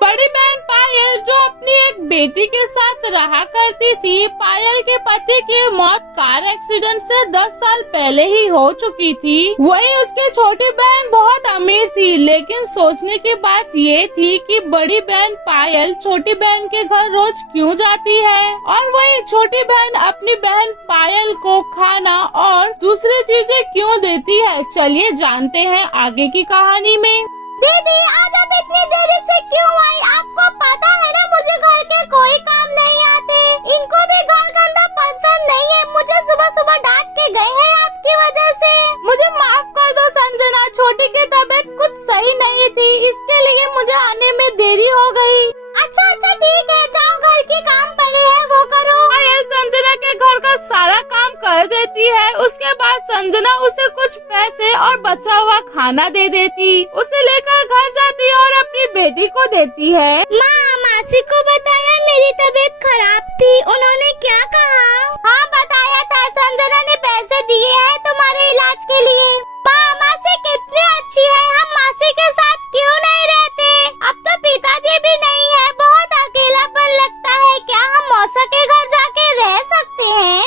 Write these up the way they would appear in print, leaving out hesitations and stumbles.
बड़ी बहन पायल जो अपनी एक बेटी के साथ रहा करती थी, पायल के पति की मौत कार एक्सीडेंट से 10 साल पहले ही हो चुकी थी। वहीं उसकी छोटी बहन बहुत अमीर थी, लेकिन सोचने की बात ये थी कि बड़ी बहन पायल छोटी बहन के घर रोज क्यों जाती है, और वहीं छोटी बहन अपनी बहन पायल को खाना और दूसरी चीजें क्यों देती है। चलिए जानते हैं आगे की कहानी में। दीदी आज आप इतनी देरी से क्यों आई? आपको पता है ना मुझे घर के कोई काम नहीं आते। इनको भी घर गंदा पसंद नहीं है। मुझे सुबह सुबह डांट के गए हैं आपकी वजह से। मुझे माफ कर दो संजना, छोटी की तबीयत कुछ सही नहीं थी, इसके लिए मुझे आने में देरी हो गई। अच्छा ठीक है, जाओ घर के काम पड़े हैं वो करो। पायल संजना के घर का सारा काम कर देती है। उसके बाद संजना उसे कुछ पैसे और बचा हुआ खाना दे देती, उसे लेकर घर जाती है और अपनी बेटी को देती है। मासी को बताया मेरी तबीयत खराब थी, उन्होंने क्या कहा? हाँ बताया था, संजना ने पैसे दिए हैं तुम्हारे इलाज के लिए। मासी कितनी अच्छी है, हम मासी के साथ क्यों नहीं रहते? अब तो पिताजी भी नहीं है, बहुत अकेलापन लगता है। क्या हम मौसा के घर जाके रह सकते हैं?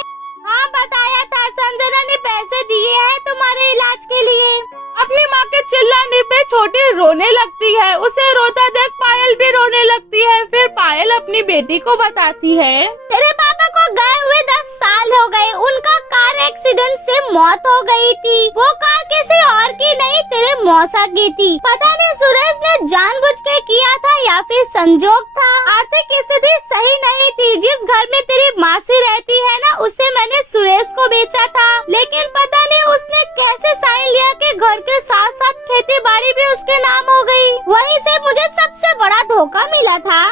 हाँ बताया था, संजना ने पैसे दिए हैं तुम्हारे इलाज के लिए। अपनी माँ के चिल्लाने पे छोटी रोने लगती है, उसे रोता देख पायल भी रोने लगती है। फिर पायल अपनी बेटी को बताती है, तेरे पापा को गए हुए 10 साल हो गए, उनका कार एक्सीडेंट से मौत हो गई थी। वो कार किसी और की नहीं, तेरे मौसा की थी। पता नहीं सुरेश ने जानबूझ के किया था या फिर संजोग था। आर्थिक स्थिति सही नहीं थी। जिस घर में तेरी मासी रहती है ना, उसे मैंने सुरेश को बेचा था, लेकिन पता नहीं उसने कैसे साइन लिया कि घर के साथ साथ खेती बाड़ी भी उसके नाम हो गई। वहीं से मुझे सबसे बड़ा धोखा मिला था।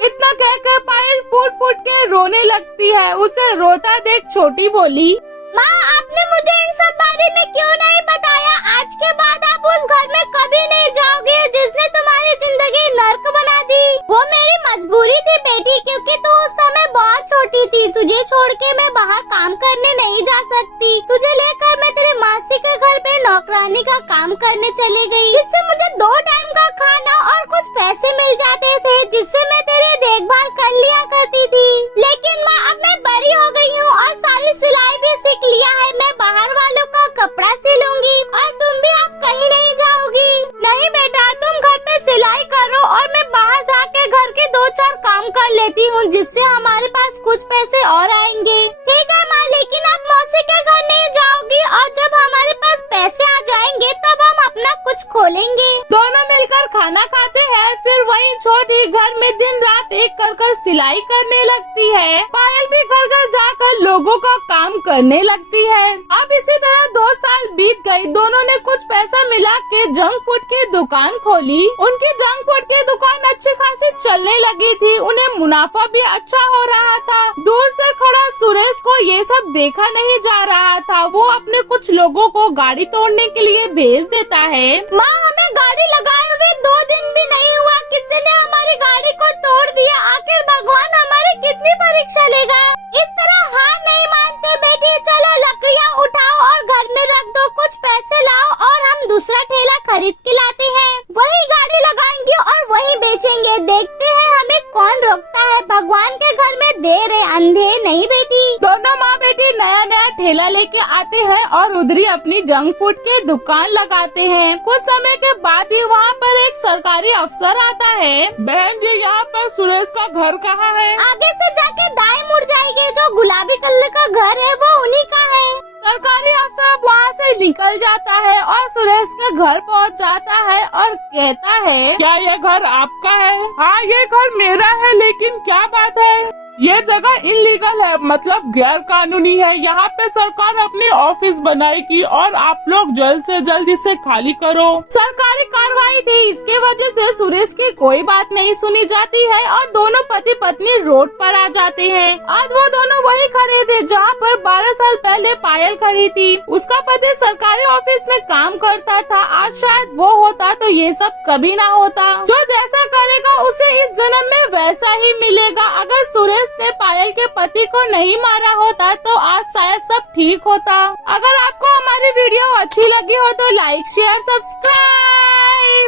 इतना कहकर पायल फूट फूट के रोने लगती है। उसे रोता देख छोटी बोली, माँ आपने मुझे इन सब बारे में क्यों नहीं बताया? आज के बाद आप उस घर में कभी नहीं जाओगे जिसने तुम्हारी जिंदगी नर्क बना दी। वो मेरी मजबूरी थी बेटी, क्योंकि तू उस समय बहुत छोटी थी। तुझे छोड़ के मैं बाहर काम करने नहीं जा सकती। तुझे लेकर मैं तेरे मासी के घर पे नौकरानी का काम करने चली गई, जिससे मुझे 2 टाइम का खाना और कुछ पैसे मिल जाते थे, जिससे मैं तेरी देखभाल कर लिया करती थी। लेकिन माँ अब मैं बड़ी हो गई हूँ और सारी सिलाई भी सीख लिया है। मैं बाहर वालों का कपड़ा सिलूंगी और तुम भी अब कहीं नहीं जाओगी। नहीं बेटा, तुम घर पे सिलाई करो और मैं बाहर जाके घर के 2-4 काम कर लेती हूँ, जिससे हमारे पास कुछ पैसे और आएंगे। ठीक है माँ, लेकिन आप मौसी के घर नहीं जाओगी, और जब हमारे पास पैसे आ जाएंगे तब हम अपना कुछ खोलेंगे। दोनों मिलकर खाना खाते हैं। फिर वहीं छोटी घर में दिन रात एक कर सिलाई करने लगती है। पायल भी घर घर जाकर लोगों का काम करने लगती है। अब इसी तरह 2 साल बीत गए। दोनों ने कुछ पैसा मिला के जंक फूड की दुकान खोली। उनकी जंक फूड की दुकान अच्छी खासी चलने लगी थी, उन्हें मुनाफा भी अच्छा हो रहा था। दूर से खड़ा सुरेश को ये सब देखा नहीं जा रहा था। वो अपने कुछ लोगों को गाड़ी तोड़ने के लिए भेज देता है। माँ हमें गाड़ी लगाए हुए 2 दिन भी नहीं हुआ, किसी ने हमारी गाड़ी को तोड़ दिया। आखिर भगवान हमारी कितनी परीक्षा लेगा? इस तरह हार नहीं मानते बेटी। चलो लकड़ियाँ उठाओ और घर में रख दो, कुछ पैसे लाओ और हम दूसरा ठेला खरीद के लाते हैं। वही गाड़ी लगाएंगे और वही बेचेंगे। देखते हैं हमें कौन रोकता है। भगवान के घर में देर है, अंधे नहीं बेटी। दोनों माँ बेटी नया नया ठेला लेके आते हैं और उधर ही अपनी जंक फूड की दुकान लगाते हैं। कुछ समय के बाद ही वहाँ पर एक सरकारी अफसर आता है। बहन जी, यहाँ पर सुरेश का घर कहाँ है? आगे से जाके दाएं मुड़ जाएंगे, जो गुलाबी कलर का घर है वो उन्हीं का है। सरकारी अफसर वहाँ से निकल जाता है और सुरेश के घर पहुँच जाता है और कहता है, क्या ये घर आपका है? हाँ ये घर मेरा है, लेकिन क्या बात है? ये जगह इलीगल है, मतलब गैर कानूनी है। यहाँ पे सरकार अपनी ऑफिस बनाएगी और आप लोग जल्द से जल्द इसे खाली करो। सरकारी कार्रवाई थी, इसके वजह से सुरेश की कोई बात नहीं सुनी जाती है और दोनों पति पत्नी रोड पर आ जाते हैं। आज वो दोनों वही खड़े थे जहाँ पर 12 साल पहले पायल खड़ी थी। उसका पति सरकारी ऑफिस में काम करता था। आज शायद वो होता तो ये सब कभी ना होता। जो जैसा करेगा उसे इस जन्म में वैसा ही मिलेगा। अगर सुरेश ने पायल के पति को नहीं मारा होता तो आज शायद सब ठीक होता। अगर आपको हमारी वीडियो अच्छी लगी हो तो लाइक शेयर सब्सक्राइब।